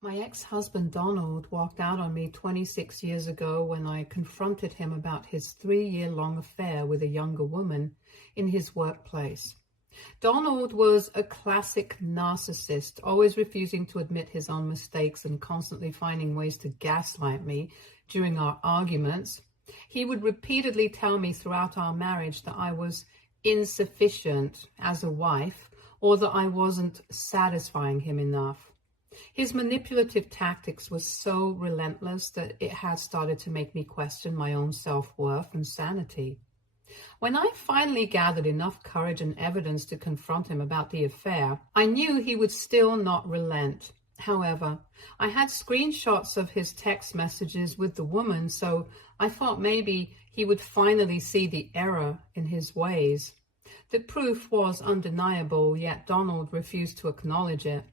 My ex-husband Donald walked out on me 26 years ago when I confronted him about his 3-year-long affair with a younger woman in his workplace. Donald was a classic narcissist, always refusing to admit his own mistakes and constantly finding ways to gaslight me during our arguments. He would repeatedly tell me throughout our marriage that I was insufficient as a wife or that I wasn't satisfying him enough. His manipulative tactics were so relentless that it had started to make me question my own self-worth and sanity. When I finally gathered enough courage and evidence to confront him about the affair, I knew he would still not relent. However, I had screenshots of his text messages with the woman, so I thought maybe he would finally see the error in his ways. The proof was undeniable, yet Donald refused to acknowledge it.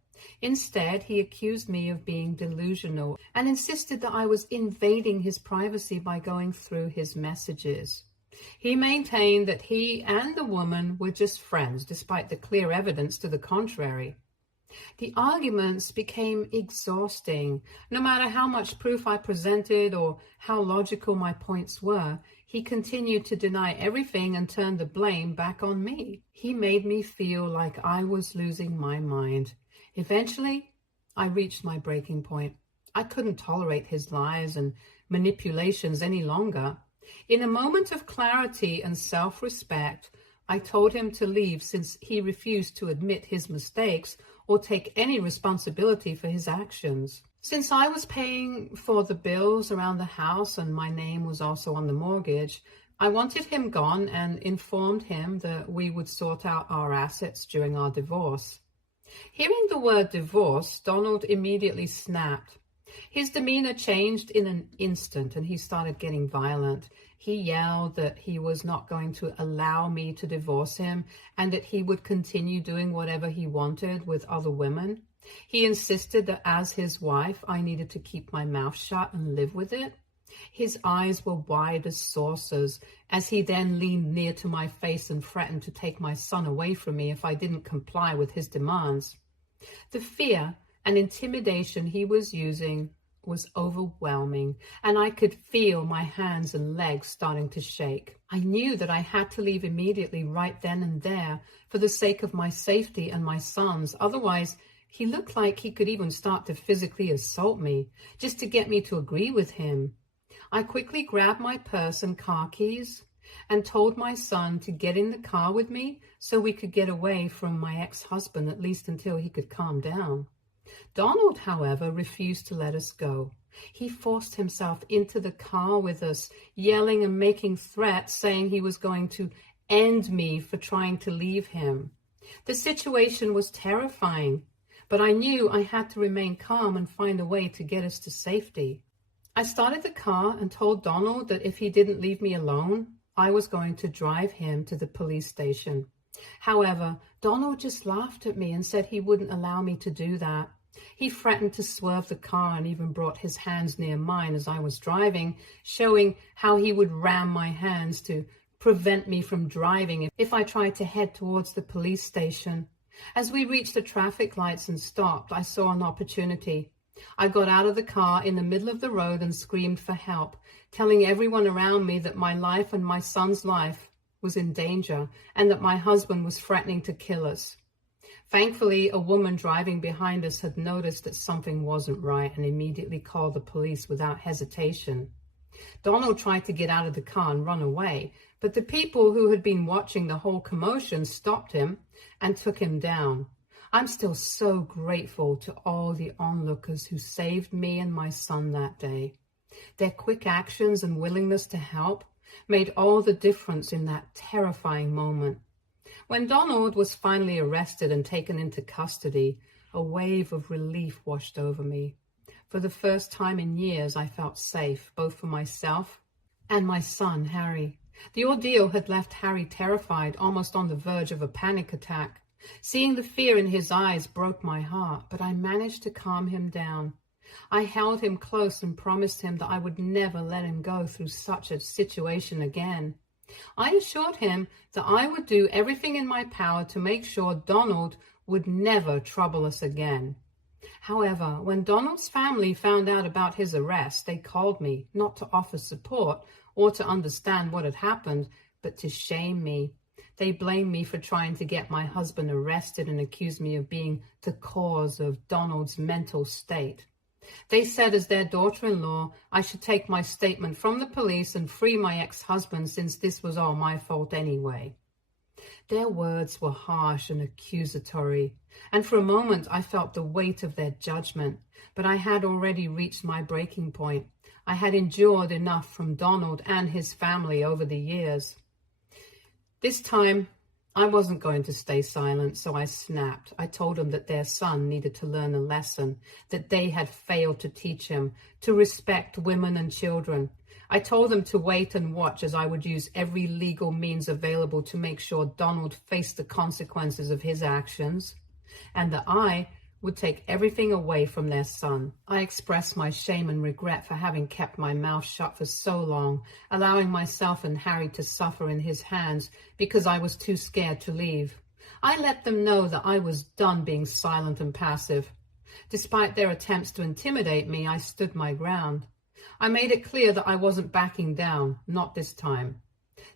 Instead, he accused me of being delusional and insisted that I was invading his privacy by going through his messages. He maintained that he and the woman were just friends, despite the clear evidence to the contrary. The arguments became exhausting. No matter how much proof I presented or how logical my points were, he continued to deny everything and turn the blame back on me. He made me feel like I was losing my mind. Eventually, I reached my breaking point. I couldn't tolerate his lies and manipulations any longer. In a moment of clarity and self-respect, I told him to leave since he refused to admit his mistakes or take any responsibility for his actions. Since I was paying for the bills around the house and my name was also on the mortgage, I wanted him gone and informed him that we would sort out our assets during our divorce. Hearing the word divorce, Donald immediately snapped. His demeanor changed in an instant and he started getting violent. He yelled that he was not going to allow me to divorce him and that he would continue doing whatever he wanted with other women. He insisted that as his wife, I needed to keep my mouth shut and live with it. His eyes were wide as saucers as he then leaned near to my face and threatened to take my son away from me if I didn't comply with his demands. The fear and intimidation he was using was overwhelming, and I could feel my hands and legs starting to shake. I knew that I had to leave immediately right then and there for the sake of my safety and my son's. Otherwise, he looked like he could even start to physically assault me just to get me to agree with him. I quickly grabbed my purse and car keys and told my son to get in the car with me so we could get away from my ex-husband, at least until he could calm down. Donald, however, refused to let us go. He forced himself into the car with us, yelling and making threats, saying he was going to end me for trying to leave him. The situation was terrifying, but I knew I had to remain calm and find a way to get us to safety. I started the car and told Donald that if he didn't leave me alone, I was going to drive him to the police station. However, Donald just laughed at me and said he wouldn't allow me to do that. He threatened to swerve the car and even brought his hands near mine as I was driving, showing how he would ram my hands to prevent me from driving if I tried to head towards the police station. As we reached the traffic lights and stopped, I saw an opportunity. I got out of the car in the middle of the road and screamed for help, telling everyone around me that my life and my son's life was in danger and that my husband was threatening to kill us. Thankfully, a woman driving behind us had noticed that something wasn't right and immediately called the police without hesitation. Donald tried to get out of the car and run away, but the people who had been watching the whole commotion stopped him and took him down. I'm still so grateful to all the onlookers who saved me and my son that day. Their quick actions and willingness to help made all the difference in that terrifying moment. When Donald was finally arrested and taken into custody, a wave of relief washed over me. For the first time in years, I felt safe, both for myself and my son, Harry. The ordeal had left Harry terrified, almost on the verge of a panic attack. Seeing the fear in his eyes broke my heart, but I managed to calm him down. I held him close and promised him that I would never let him go through such a situation again. I assured him that I would do everything in my power to make sure Donald would never trouble us again. However, when Donald's family found out about his arrest, they called me, not to offer support or to understand what had happened, but to shame me. They blamed me for trying to get my husband arrested and accused me of being the cause of Donald's mental state. They said as their daughter-in-law, I should take my statement from the police and free my ex-husband since this was all my fault anyway. Their words were harsh and accusatory, and for a moment I felt the weight of their judgment, but I had already reached my breaking point. I had endured enough from Donald and his family over the years. This time, I wasn't going to stay silent, so I snapped. I told them that their son needed to learn a lesson, that they had failed to teach him to respect women and children. I told them to wait and watch as I would use every legal means available to make sure Donald faced the consequences of his actions, and that I would take everything away from their son. I expressed my shame and regret for having kept my mouth shut for so long, allowing myself and Harry to suffer in his hands because I was too scared to leave. I let them know that I was done being silent and passive. Despite their attempts to intimidate me, I stood my ground. I made it clear that I wasn't backing down, not this time.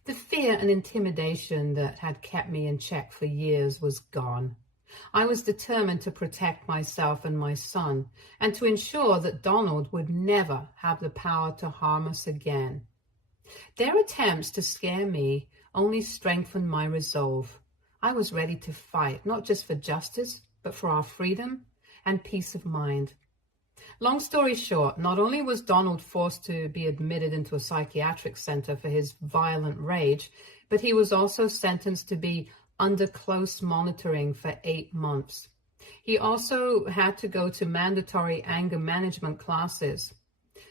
The fear and intimidation that had kept me in check for years was gone. I was determined to protect myself and my son, and to ensure that Donald would never have the power to harm us again. Their attempts to scare me only strengthened my resolve. I was ready to fight, not just for justice, but for our freedom and peace of mind. Long story short, not only was Donald forced to be admitted into a psychiatric center for his violent rage, but he was also sentenced to be under close monitoring for 8 months. He also had to go to mandatory anger management classes.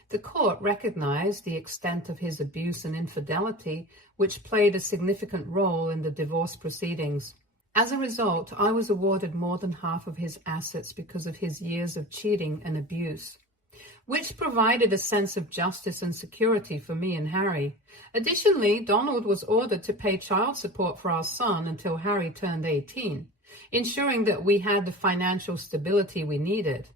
The court recognized the extent of his abuse and infidelity, which played a significant role in the divorce proceedings. As a result, I was awarded more than half of his assets because of his years of cheating and abuse, which provided a sense of justice and security for me and Harry. Additionally, Donald was ordered to pay child support for our son until Harry turned 18, ensuring that we had the financial stability we needed.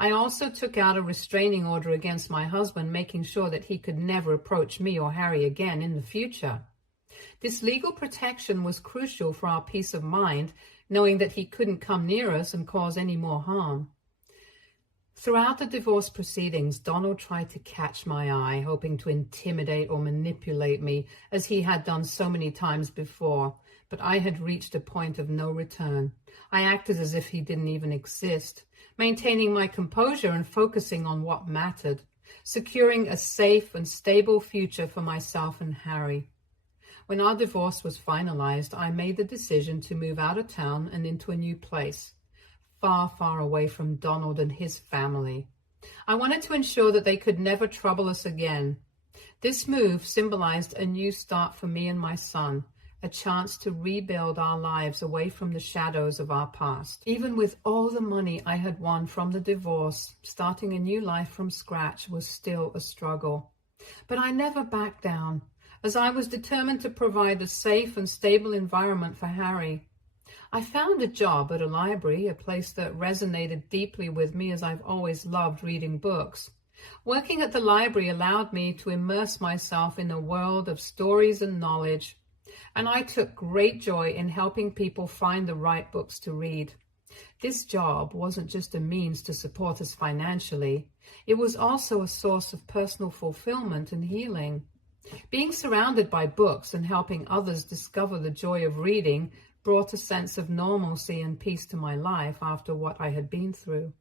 I also took out a restraining order against my husband, making sure that he could never approach me or Harry again in the future. This legal protection was crucial for our peace of mind, knowing that he couldn't come near us and cause any more harm. Throughout the divorce proceedings, Donald tried to catch my eye, hoping to intimidate or manipulate me, as he had done so many times before, but I had reached a point of no return. I acted as if he didn't even exist, maintaining my composure and focusing on what mattered, securing a safe and stable future for myself and Harry. When our divorce was finalized, I made the decision to move out of town and into a new place, far, far away from Donald and his family. I wanted to ensure that they could never trouble us again. This move symbolized a new start for me and my son, a chance to rebuild our lives away from the shadows of our past. Even with all the money I had won from the divorce, starting a new life from scratch was still a struggle. But I never backed down, as I was determined to provide a safe and stable environment for Harry. I found a job at a library, a place that resonated deeply with me as I've always loved reading books. Working at the library allowed me to immerse myself in a world of stories and knowledge, and I took great joy in helping people find the right books to read. This job wasn't just a means to support us financially, it was also a source of personal fulfillment and healing. Being surrounded by books and helping others discover the joy of reading brought a sense of normalcy and peace to my life after what I had been through.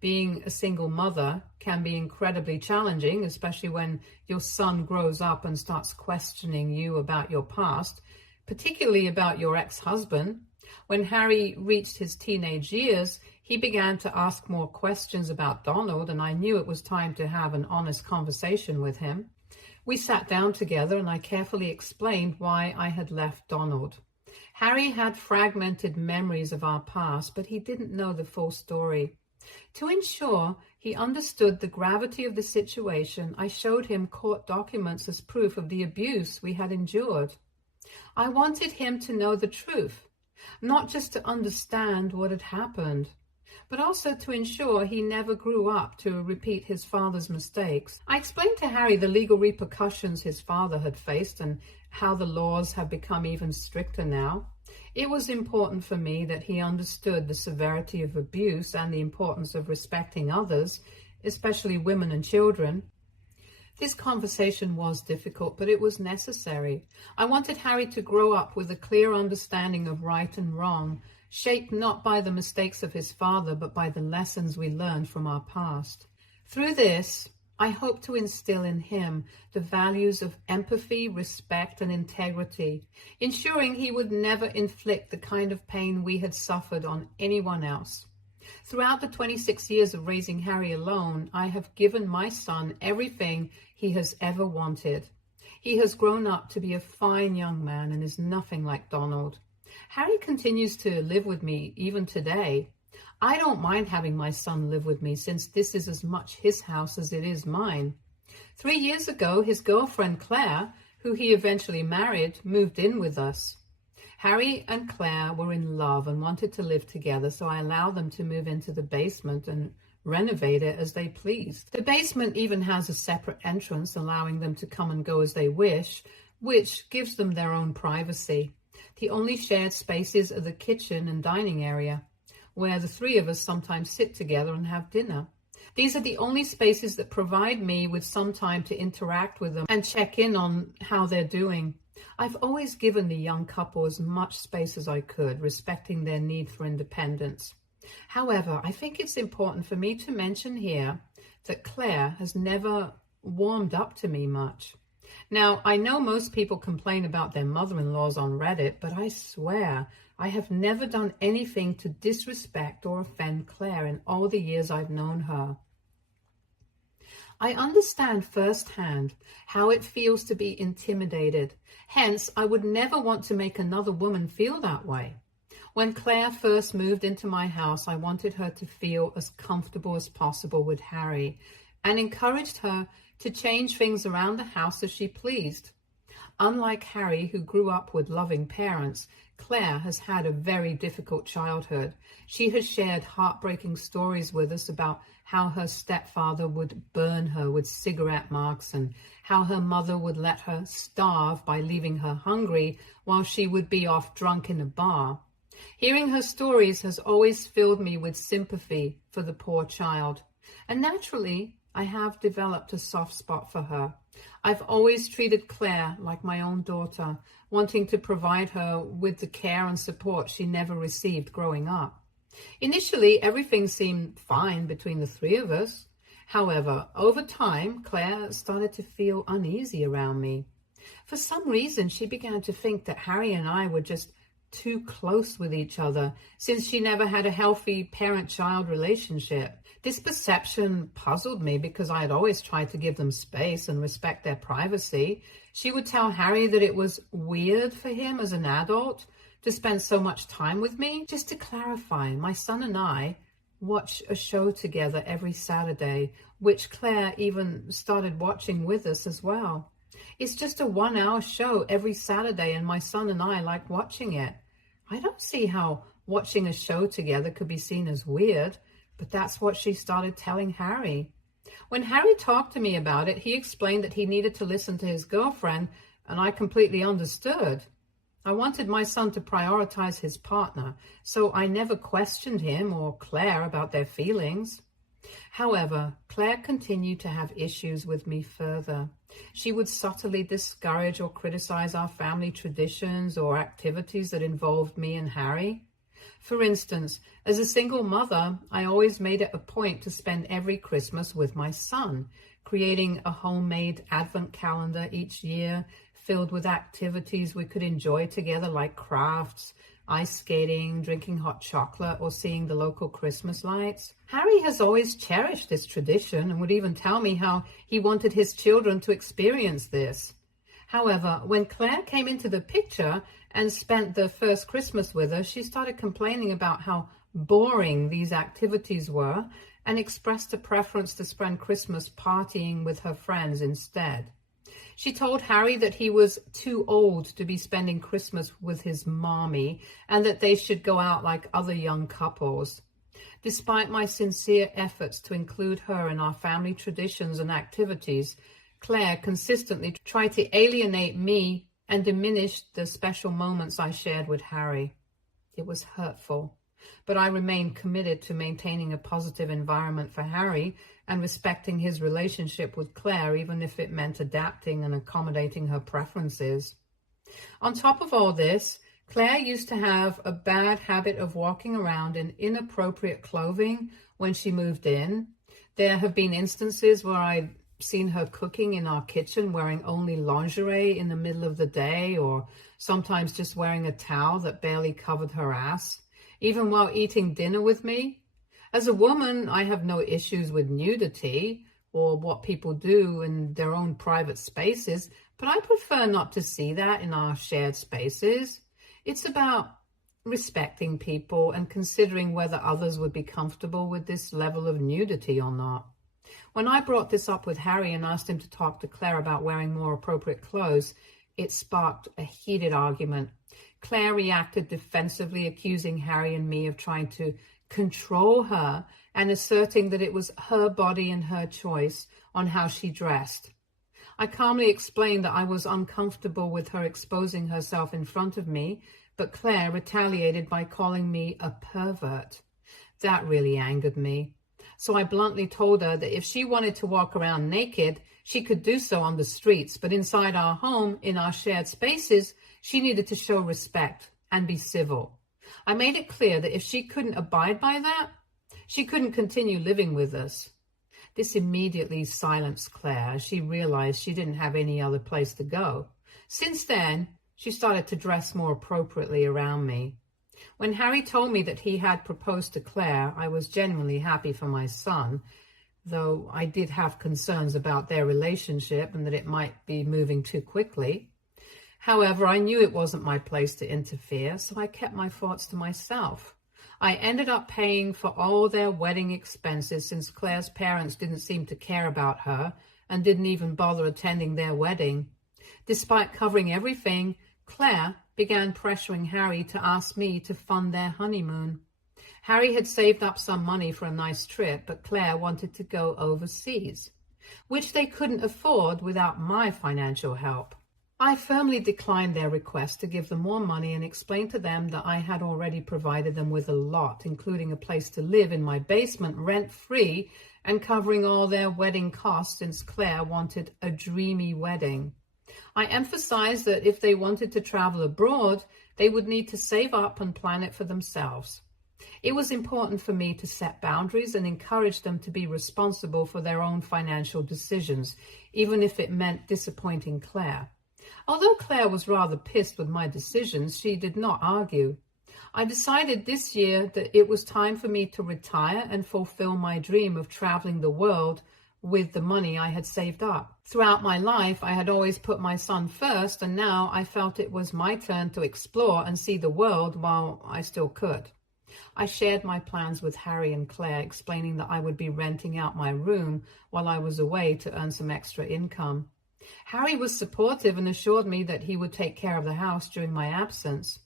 Being a single mother can be incredibly challenging, especially when your son grows up and starts questioning you about your past, particularly about your ex-husband. When Harry reached his teenage years, he began to ask more questions about Donald, and I knew it was time to have an honest conversation with him. We sat down together and I carefully explained why I had left Donald. Harry had fragmented memories of our past, but he didn't know the full story. To ensure he understood the gravity of the situation, I showed him court documents as proof of the abuse we had endured. I wanted him to know the truth, not just to understand what had happened. but also to ensure he never grew up to repeat his father's mistakes. I explained to Harry the legal repercussions his father had faced and how the laws have become even stricter now. It was important for me that he understood the severity of abuse and the importance of respecting others, especially women and children. This conversation was difficult, but it was necessary. I wanted Harry to grow up with a clear understanding of right and wrong, shaped not by the mistakes of his father, but by the lessons we learned from our past. Through this, I hope to instill in him the values of empathy, respect, and integrity, ensuring he would never inflict the kind of pain we had suffered on anyone else. Throughout the 26 years of raising Harry alone, I have given my son everything he has ever wanted. He has grown up to be a fine young man and is nothing like Donald. Harry continues to live with me even today. I don't mind having my son live with me, since this is as much his house as it is mine. 3 years ago, his girlfriend Claire, who he eventually married, moved in with us. Harry and Claire were in love and wanted to live together, so I allowed them to move into the basement and renovate it as they pleased. The basement even has a separate entrance, allowing them to come and go as they wish, which gives them their own privacy. The only shared spaces are the kitchen and dining area, where the three of us sometimes sit together and have dinner. These are the only spaces that provide me with some time to interact with them and check in on how they're doing. I've always given the young couple as much space as I could, respecting their need for independence. However, I think it's important for me to mention here that Claire has never warmed up to me much. Now, I know most people complain about their mother-in-laws on Reddit, but I swear I have never done anything to disrespect or offend Claire in all the years I've known her. I understand firsthand how it feels to be intimidated. Hence, I would never want to make another woman feel that way. When Claire first moved into my house, I wanted her to feel as comfortable as possible with Harry and encouraged her to change things around the house as she pleased. Unlike Harry, who grew up with loving parents, Claire has had a very difficult childhood. She has shared heartbreaking stories with us about how her stepfather would burn her with cigarette marks and how her mother would let her starve by leaving her hungry while she would be off drunk in a bar. Hearing her stories has always filled me with sympathy for the poor child, and naturally, I have developed a soft spot for her. I've always treated Claire like my own daughter, wanting to provide her with the care and support she never received growing up. Initially, everything seemed fine between the three of us. However, over time, Claire started to feel uneasy around me. For some reason, she began to think that Harry and I were just too close with each other, since she never had a healthy parent-child relationship. This perception puzzled me because I had always tried to give them space and respect their privacy. She would tell Harry that it was weird for him as an adult to spend so much time with me. Just to clarify, my son and I watch a show together every Saturday, which Claire even started watching with us as well. It's just a 1-hour show every Saturday, and my son and I like watching it. I don't see how watching a show together could be seen as weird, but that's what she started telling Harry. When Harry talked to me about it, he explained that he needed to listen to his girlfriend, and I completely understood. I wanted my son to prioritize his partner, so I never questioned him or Claire about their feelings. However, Claire continued to have issues with me further. She would subtly discourage or criticize our family traditions or activities that involved me and Harry. For instance, as a single mother, I always made it a point to spend every Christmas with my son, creating a homemade advent calendar each year filled with activities we could enjoy together, like crafts, ice skating, drinking hot chocolate, or seeing the local Christmas lights. Harry has always cherished this tradition and would even tell me how he wanted his children to experience this. However, when Claire came into the picture and spent the first Christmas with us, she started complaining about how boring these activities were and expressed a preference to spend Christmas partying with her friends instead. She told Harry that he was too old to be spending Christmas with his mommy and that they should go out like other young couples. Despite my sincere efforts to include her in our family traditions and activities, Claire consistently tried to alienate me and diminish the special moments I shared with Harry. It was hurtful, but I remained committed to maintaining a positive environment for Harry and respecting his relationship with Claire, even if it meant adapting and accommodating her preferences. On top of all this, Claire used to have a bad habit of walking around in inappropriate clothing when she moved in. There have been instances where I'd seen her cooking in our kitchen wearing only lingerie in the middle of the day, or sometimes just wearing a towel that barely covered her ass, even while eating dinner with me. As a woman, I have no issues with nudity or what people do in their own private spaces, but I prefer not to see that in our shared spaces. It's about respecting people and considering whether others would be comfortable with this level of nudity or not. When I brought this up with Harry and asked him to talk to Claire about wearing more appropriate clothes, it sparked a heated argument. Claire reacted defensively, accusing Harry and me of trying to control her and asserting that it was her body and her choice on how she dressed. I calmly explained that I was uncomfortable with her exposing herself in front of me, but Claire retaliated by calling me a pervert. That really angered me. So I bluntly told her that if she wanted to walk around naked, she could do so on the streets, but inside our home, in our shared spaces, she needed to show respect and be civil. I made it clear that if she couldn't abide by that, she couldn't continue living with us. This immediately silenced Claire as she realized she didn't have any other place to go. Since then, she started to dress more appropriately around me. When Harry told me that he had proposed to Claire, I was genuinely happy for my son, though I did have concerns about their relationship and that it might be moving too quickly. However, I knew it wasn't my place to interfere, so I kept my thoughts to myself. I ended up paying for all their wedding expenses since Claire's parents didn't seem to care about her and didn't even bother attending their wedding. Despite covering everything, Claire began pressuring Harry to ask me to fund their honeymoon. Harry had saved up some money for a nice trip, but Claire wanted to go overseas, which they couldn't afford without my financial help. I firmly declined their request to give them more money and explained to them that I had already provided them with a lot, including a place to live in my basement rent-free and covering all their wedding costs since Claire wanted a dreamy wedding. I emphasized that if they wanted to travel abroad, they would need to save up and plan it for themselves. It was important for me to set boundaries and encourage them to be responsible for their own financial decisions, even if it meant disappointing Claire. Although Claire was rather pissed with my decisions, she did not argue. I decided this year that it was time for me to retire and fulfill my dream of traveling the world with the money I had saved up. Throughout my life, I had always put my son first, and now I felt it was my turn to explore and see the world while I still could. I shared my plans with Harry and Claire, explaining that I would be renting out my room while I was away to earn some extra income. Harry was supportive and assured me that he would take care of the house during my absence.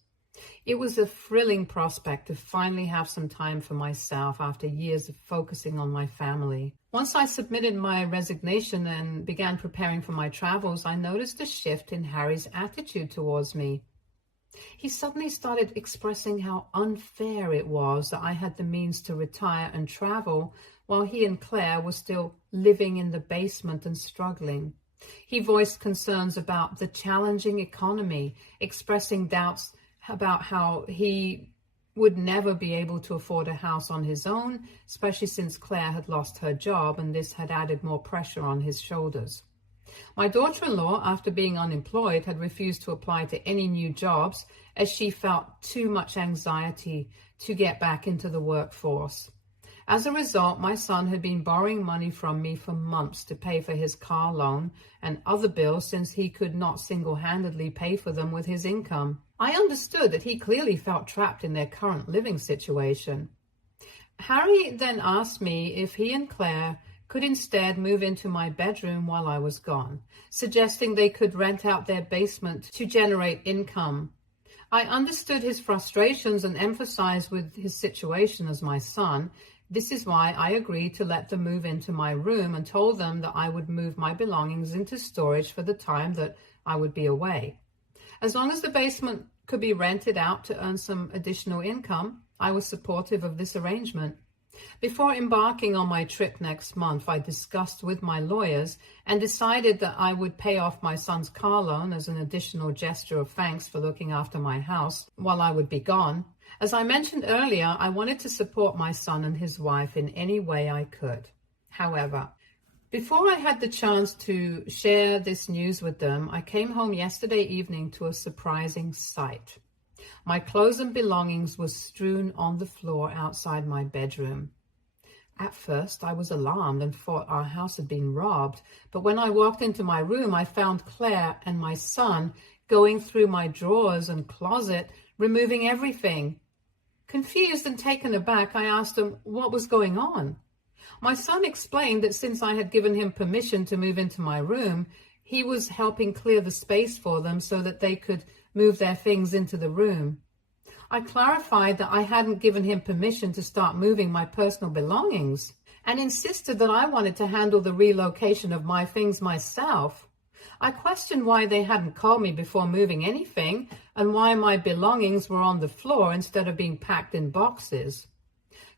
It was a thrilling prospect to finally have some time for myself after years of focusing on my family. Once I submitted my resignation and began preparing for my travels, I noticed a shift in Harry's attitude towards me. He suddenly started expressing how unfair it was that I had the means to retire and travel while he and Claire were still living in the basement and struggling. He voiced concerns about the challenging economy, expressing doubts about how he would never be able to afford a house on his own, especially since Claire had lost her job and this had added more pressure on his shoulders. My daughter-in-law, after being unemployed, had refused to apply to any new jobs as she felt too much anxiety to get back into the workforce. As a result, my son had been borrowing money from me for months to pay for his car loan and other bills since he could not single-handedly pay for them with his income. I understood that he clearly felt trapped in their current living situation. Harry then asked me if he and Claire could instead move into my bedroom while I was gone, suggesting they could rent out their basement to generate income. I understood his frustrations and emphasized with his situation as my son. This is why I agreed to let them move into my room and told them that I would move my belongings into storage for the time that I would be away. As long as the basement could be rented out to earn some additional income, I was supportive of this arrangement. Before embarking on my trip next month, I discussed with my lawyers and decided that I would pay off my son's car loan as an additional gesture of thanks for looking after my house while I would be gone. As I mentioned earlier, I wanted to support my son and his wife in any way I could. However, before I had the chance to share this news with them, I came home yesterday evening to a surprising sight. My clothes and belongings were strewn on the floor outside my bedroom. At first, I was alarmed and thought our house had been robbed, but when I walked into my room, I found Claire and my son going through my drawers and closet, removing everything. Confused and taken aback, I asked them what was going on. My son explained that since I had given him permission to move into my room, he was helping clear the space for them so that they could move their things into the room. I clarified that I hadn't given him permission to start moving my personal belongings and insisted that I wanted to handle the relocation of my things myself. I questioned why they hadn't called me before moving anything and why my belongings were on the floor instead of being packed in boxes.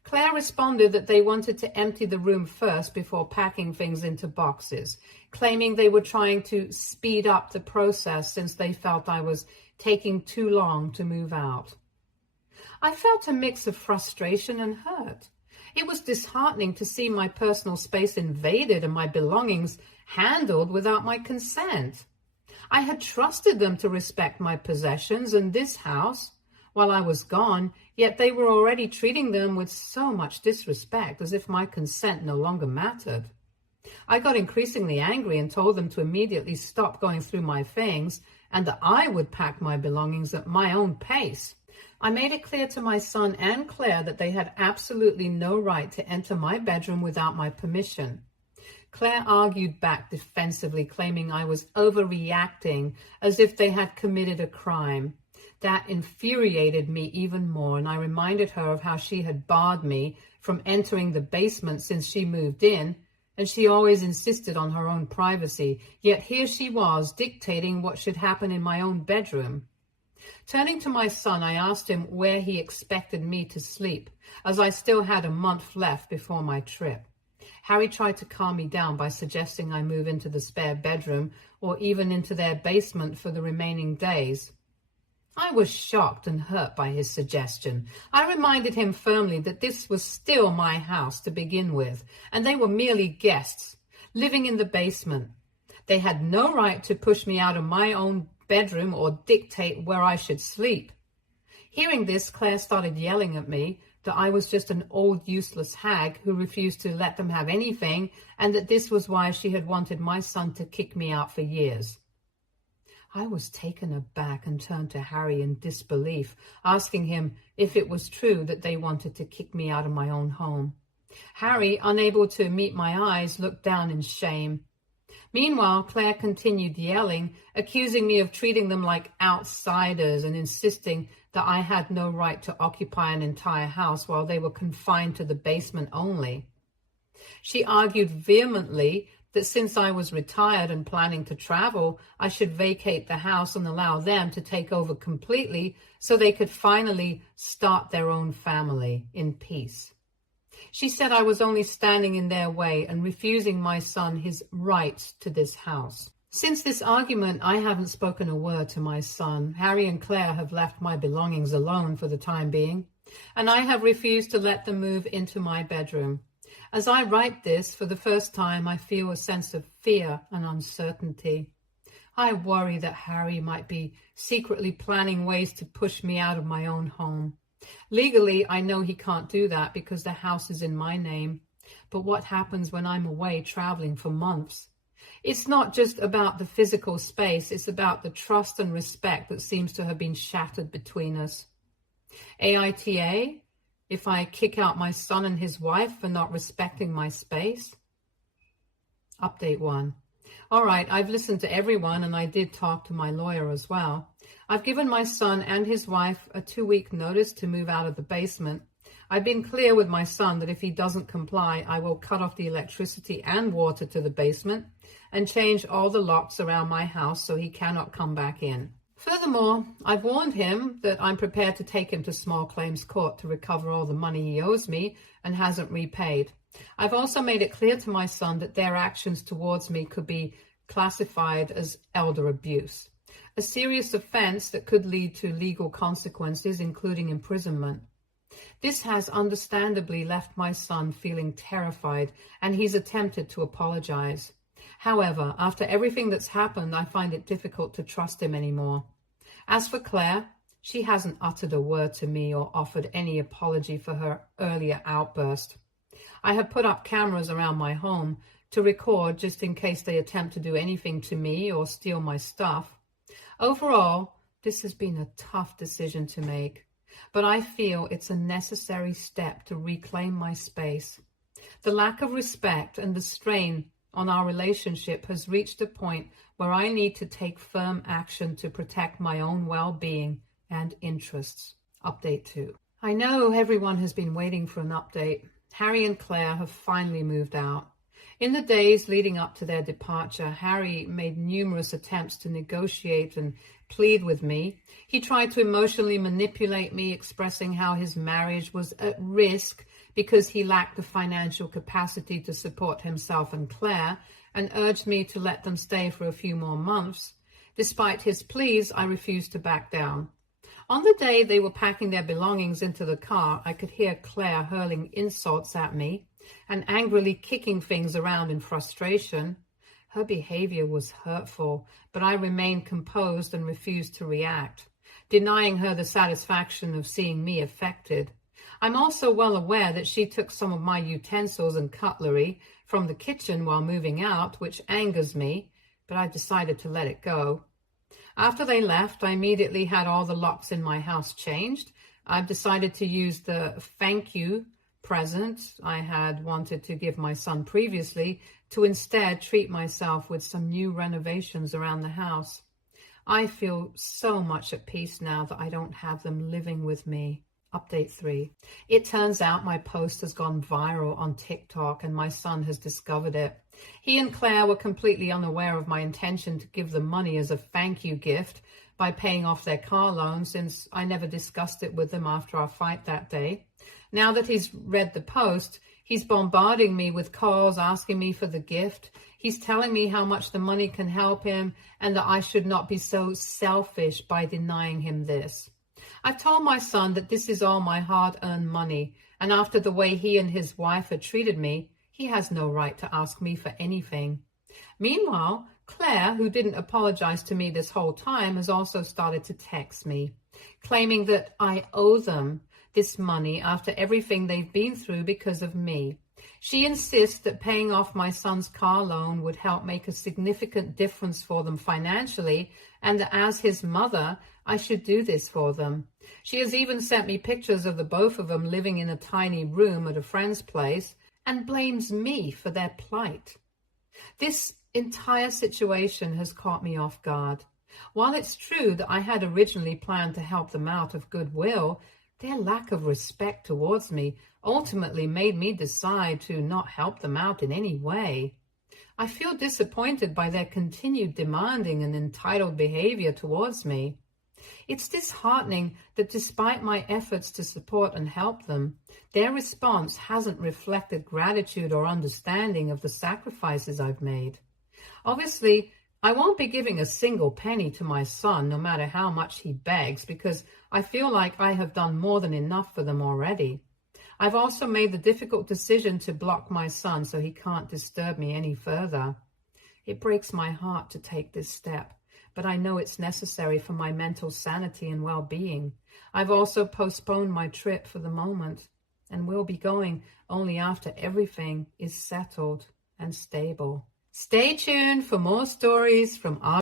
Claire responded that they wanted to empty the room first before packing things into boxes, claiming they were trying to speed up the process since they felt I was taking too long to move out. I felt a mix of frustration and hurt. It was disheartening to see my personal space invaded and my belongings handled without my consent. I had trusted them to respect my possessions and this house while I was gone, yet they were already treating them with so much disrespect, as if my consent no longer mattered. I got increasingly angry and told them to immediately stop going through my things and that I would pack my belongings at my own pace. I made it clear to my son and Claire that they had absolutely no right to enter my bedroom without my permission. Claire argued back defensively, claiming I was overreacting as if they had committed a crime. That infuriated me even more, and I reminded her of how she had barred me from entering the basement since she moved in, and she always insisted on her own privacy, yet here she was dictating what should happen in my own bedroom. Turning to my son, I asked him where he expected me to sleep, as I still had a month left before my trip. Harry tried to calm me down by suggesting I move into the spare bedroom or even into their basement for the remaining days. I was shocked and hurt by his suggestion. I reminded him firmly that this was still my house to begin with, and they were merely guests, living in the basement. They had no right to push me out of my own bedroom or dictate where I should sleep. Hearing this, Claire started yelling at me that I was just an old useless hag who refused to let them have anything, and that this was why she had wanted my son to kick me out for years. I was taken aback and turned to Harry in disbelief, asking him if it was true that they wanted to kick me out of my own home. Harry, unable to meet my eyes, looked down in shame. Meanwhile, Claire continued yelling, accusing me of treating them like outsiders and insisting that I had no right to occupy an entire house while they were confined to the basement only. She argued vehemently that since I was retired and planning to travel, I should vacate the house and allow them to take over completely so they could finally start their own family in peace. She said I was only standing in their way and refusing my son his rights to this house. Since this argument, I haven't spoken a word to my son. Harry and Claire have left my belongings alone for the time being, and I have refused to let them move into my bedroom. As I write this, for the first time, I feel a sense of fear and uncertainty. I worry that Harry might be secretly planning ways to push me out of my own home. Legally, I know he can't do that because the house is in my name. But what happens when I'm away traveling for months? It's not just about the physical space, it's about the trust and respect that seems to have been shattered between us. AITA? If I kick out my son and his wife for not respecting my space? Update 1. All right, I've listened to everyone, and I did talk to my lawyer as well. I've given my son and his wife a 2-week notice to move out of the basement. I've been clear with my son that if he doesn't comply, I will cut off the electricity and water to the basement and change all the locks around my house so he cannot come back in. Furthermore, I've warned him that I'm prepared to take him to small claims court to recover all the money he owes me and hasn't repaid. I've also made it clear to my son that their actions towards me could be classified as elder abuse, a serious offense that could lead to legal consequences, including imprisonment. This has understandably left my son feeling terrified, and he's attempted to apologize. However, after everything that's happened, I find it difficult to trust him anymore. As for Claire, she hasn't uttered a word to me or offered any apology for her earlier outburst. I have put up cameras around my home to record just in case they attempt to do anything to me or steal my stuff. Overall, this has been a tough decision to make, but I feel it's a necessary step to reclaim my space. The lack of respect and the strain on our relationship has reached a point where I need to take firm action to protect my own well-being and interests. Update 2. I know everyone has been waiting for an update. Harry and Claire have finally moved out. In the days leading up to their departure, Harry made numerous attempts to negotiate and plead with me. He tried to emotionally manipulate me, expressing how his marriage was at risk because he lacked the financial capacity to support himself and Claire, and urged me to let them stay for a few more months. Despite his pleas, I refused to back down. On the day they were packing their belongings into the car, I could hear Claire hurling insults at me and angrily kicking things around in frustration. Her behavior was hurtful, but I remained composed and refused to react, denying her the satisfaction of seeing me affected. I'm also well aware that she took some of my utensils and cutlery from the kitchen while moving out, which angers me, but I decided to let it go. After they left, I immediately had all the locks in my house changed. I've decided to use the thank you present I had wanted to give my son previously to instead treat myself with some new renovations around the house. I feel so much at peace now that I don't have them living with me. Update 3. It turns out my post has gone viral on TikTok and my son has discovered it. He and Claire were completely unaware of my intention to give them money as a thank you gift by paying off their car loan, since I never discussed it with them after our fight that day. Now that he's read the post, he's bombarding me with calls asking me for the gift. He's telling me how much the money can help him and that I should not be so selfish by denying him this. I've told my son that this is all my hard-earned money, and after the way he and his wife had treated me, he has no right to ask me for anything. Meanwhile, Claire, who didn't apologize to me this whole time, has also started to text me, claiming that I owe them this money after everything they've been through because of me. She insists that paying off my son's car loan would help make a significant difference for them financially, and that as his mother, I should do this for them. She has even sent me pictures of the both of them living in a tiny room at a friend's place and blames me for their plight. This entire situation has caught me off guard. While it's true that I had originally planned to help them out of goodwill, their lack of respect towards me ultimately made me decide to not help them out in any way. I feel disappointed by their continued demanding and entitled behavior towards me. It's disheartening that despite my efforts to support and help them, their response hasn't reflected gratitude or understanding of the sacrifices I've made. Obviously, I won't be giving a single penny to my son, no matter how much he begs, because I feel like I have done more than enough for them already. I've also made the difficult decision to block my son so he can't disturb me any further. It breaks my heart to take this step, but I know it's necessary for my mental sanity and well-being. I've also postponed my trip for the moment, and will be going only after everything is settled and stable. Stay tuned for more stories from our